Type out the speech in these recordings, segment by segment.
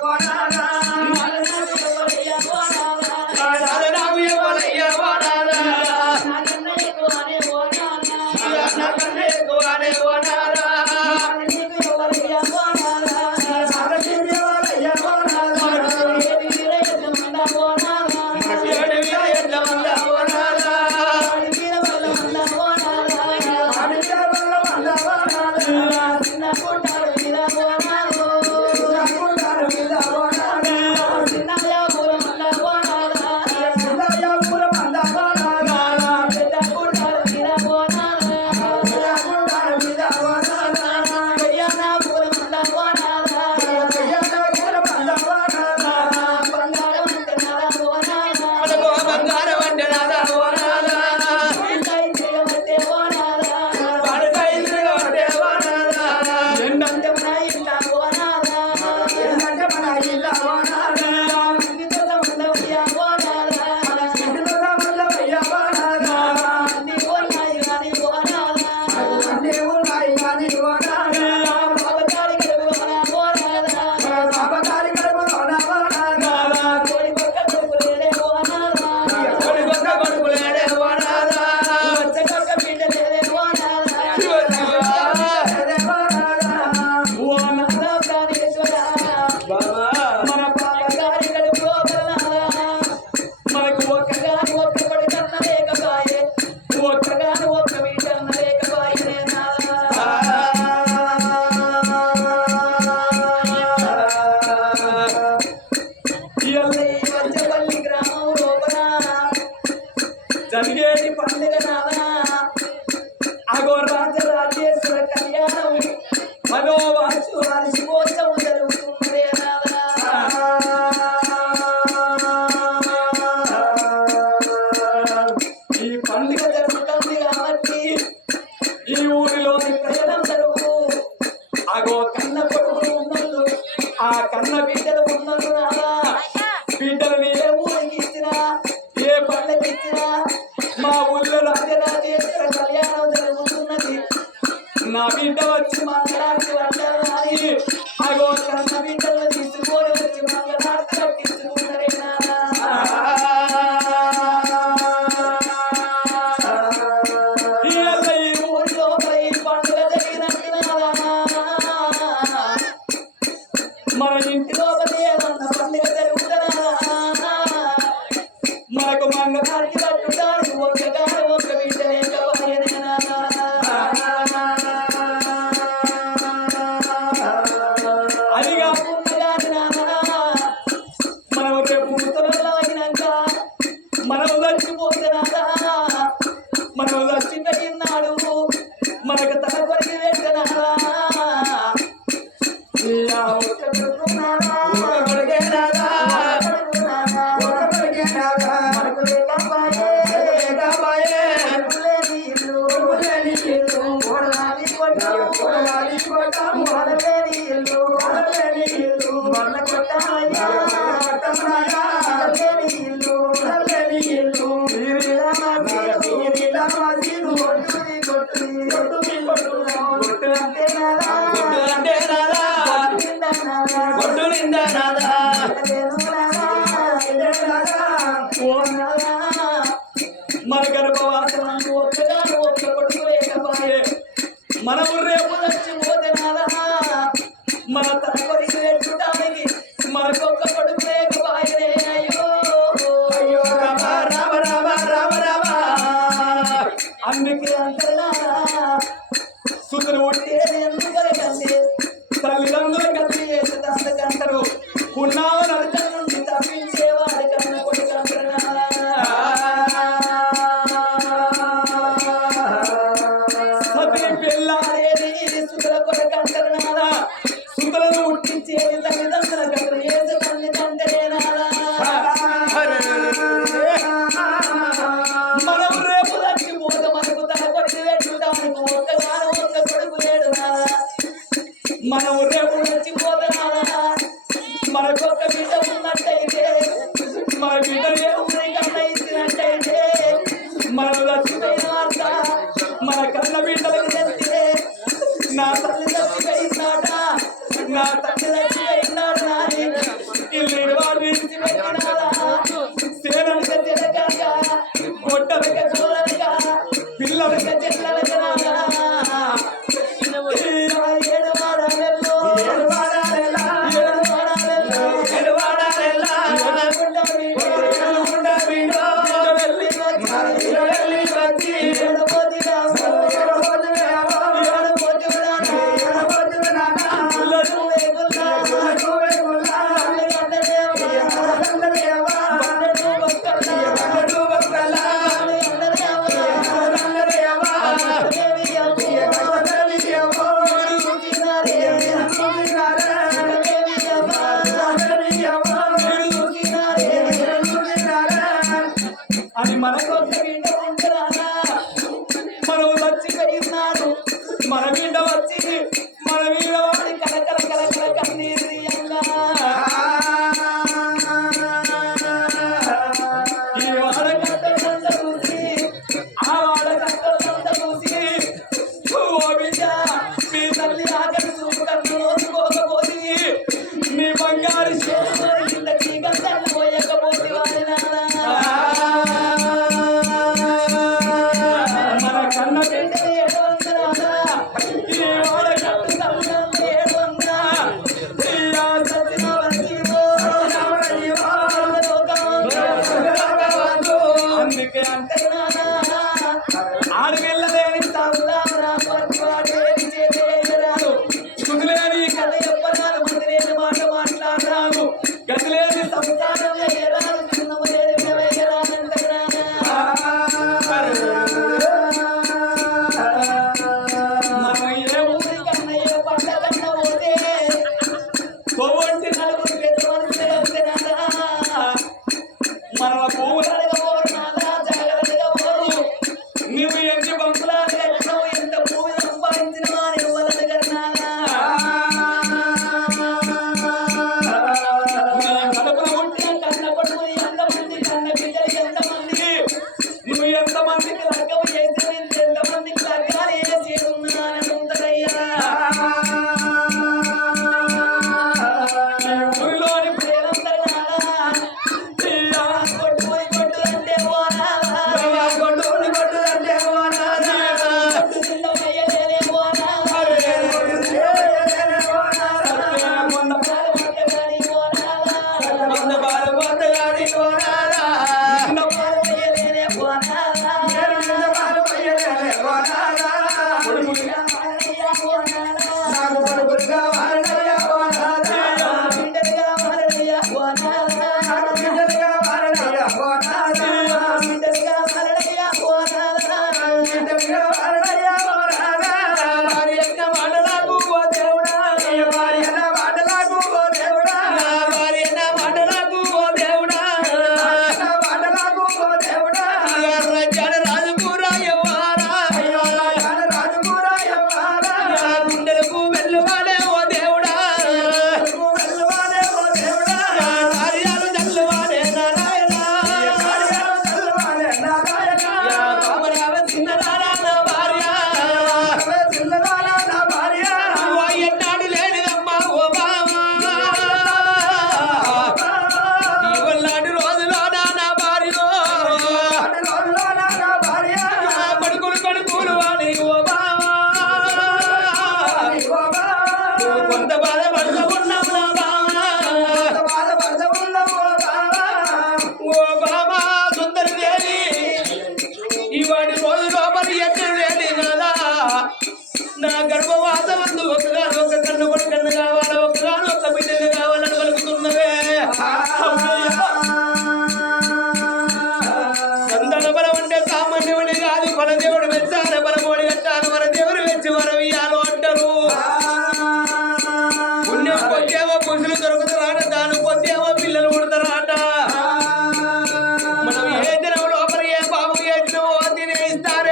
পড়া Córdoba. మరో లక్ష్మి నాడు మనకు తన కొరికి మన గర్భవాసన ఒక్కదాను ఒక్క కొడుకు లేకపోయే మనము రేపు వచ్చి మన తరపు 妈呀！我。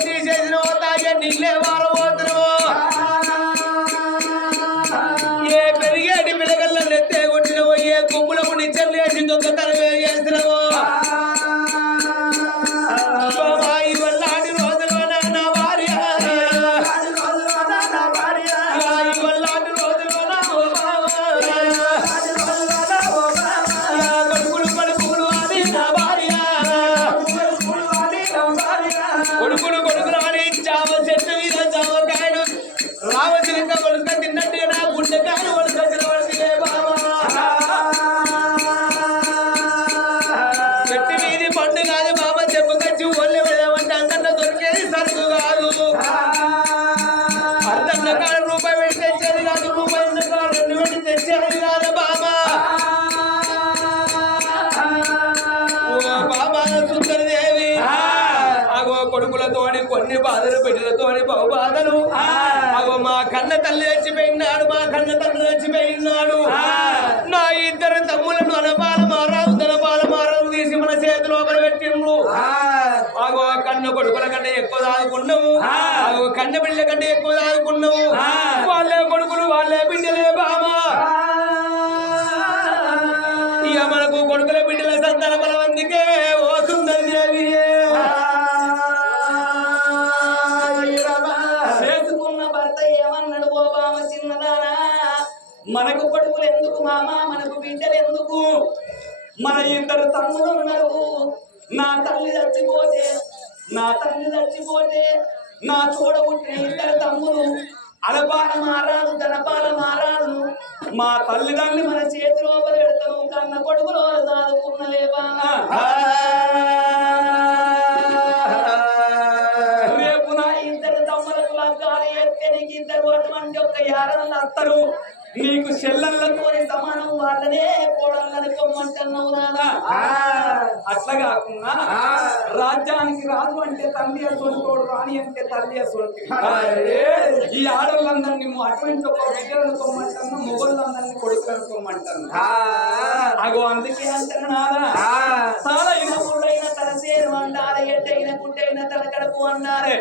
తీసేసిన ఓ తాగే నీళ్ళేవా తల్లి చచ్చిపోయినాడు మా కన్న తల్లి చచ్చిపోయినాడు నా ఇద్దరు తమ్ములను అనపాల మారాదు దనపాల మారాదు తీసి మన చేతిలో పెట్టిండ్రు. ఆ. కన్న కొడుకుల కంటే ఎక్కువ దాదుకున్నాము ఆగో కన్న బిడ్డల కంటే ఎక్కువ దాదుకున్నాము వాళ్ళే కొడుకులు వాళ్ళే బిడ్డలే బామా. ఇక మనకు కొడుకుల బిడ్డల సంతానం మనకు కొడుకులు ఎందుకు మామ? మనకు బిడ్డలు ఎందుకు మన ఇద్దరు తమ్ముడు ఉన్నారు. నా తల్లి చచ్చిపోతే నా తల్లి చచ్చిపోతే నా చూడబుట్టిన ఇద్దరు తమ్ముడు అలపాల మారాలు దనపాల మారాలు మా తల్లిదండ్రి మన చేతిలో పెడతాను కన్న కొడుకులో దాదుకున్నలేవా రేపు నా ఇద్దరు తమ్ములకు లగ్గాలు ఎత్తనికి ఇద్దరు అటువంటి ఒక యారలు అత్తరు. నీకు చెల్లెళ్ళతో సమానం వాళ్ళనే కోడళ్ళని కొమ్మంటున్నావు నాదా అట్లా కాకుండా రాజ్యానికి రాజు అంటే తల్లి అసొంటోడు రాణి అంటే తల్లి అసొంటి ఈ ఆడవాళ్ళందరినీ అటువంటి ఒక బిడ్డలను కొమ్మంటున్నా మొగోళ్ళందరినీ కొడుకు అనుకోమంటున్నా అగో అందుకే అంటారు నాదా సాలైన పుల్లైన తల సేరు అన్నారు ఎట్టైన గుడ్డైన తల కడుపు అన్నారే.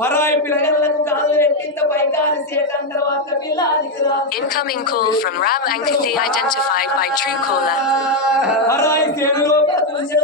పరాయి పిల్లలకు కాదు ఎట్టింత పైకాలి సేట అంటారు అక్క పిల్ల అదికి రా Incoming call from Ram Ankati identified by Truecaller. పరాయి సేనులో తులసి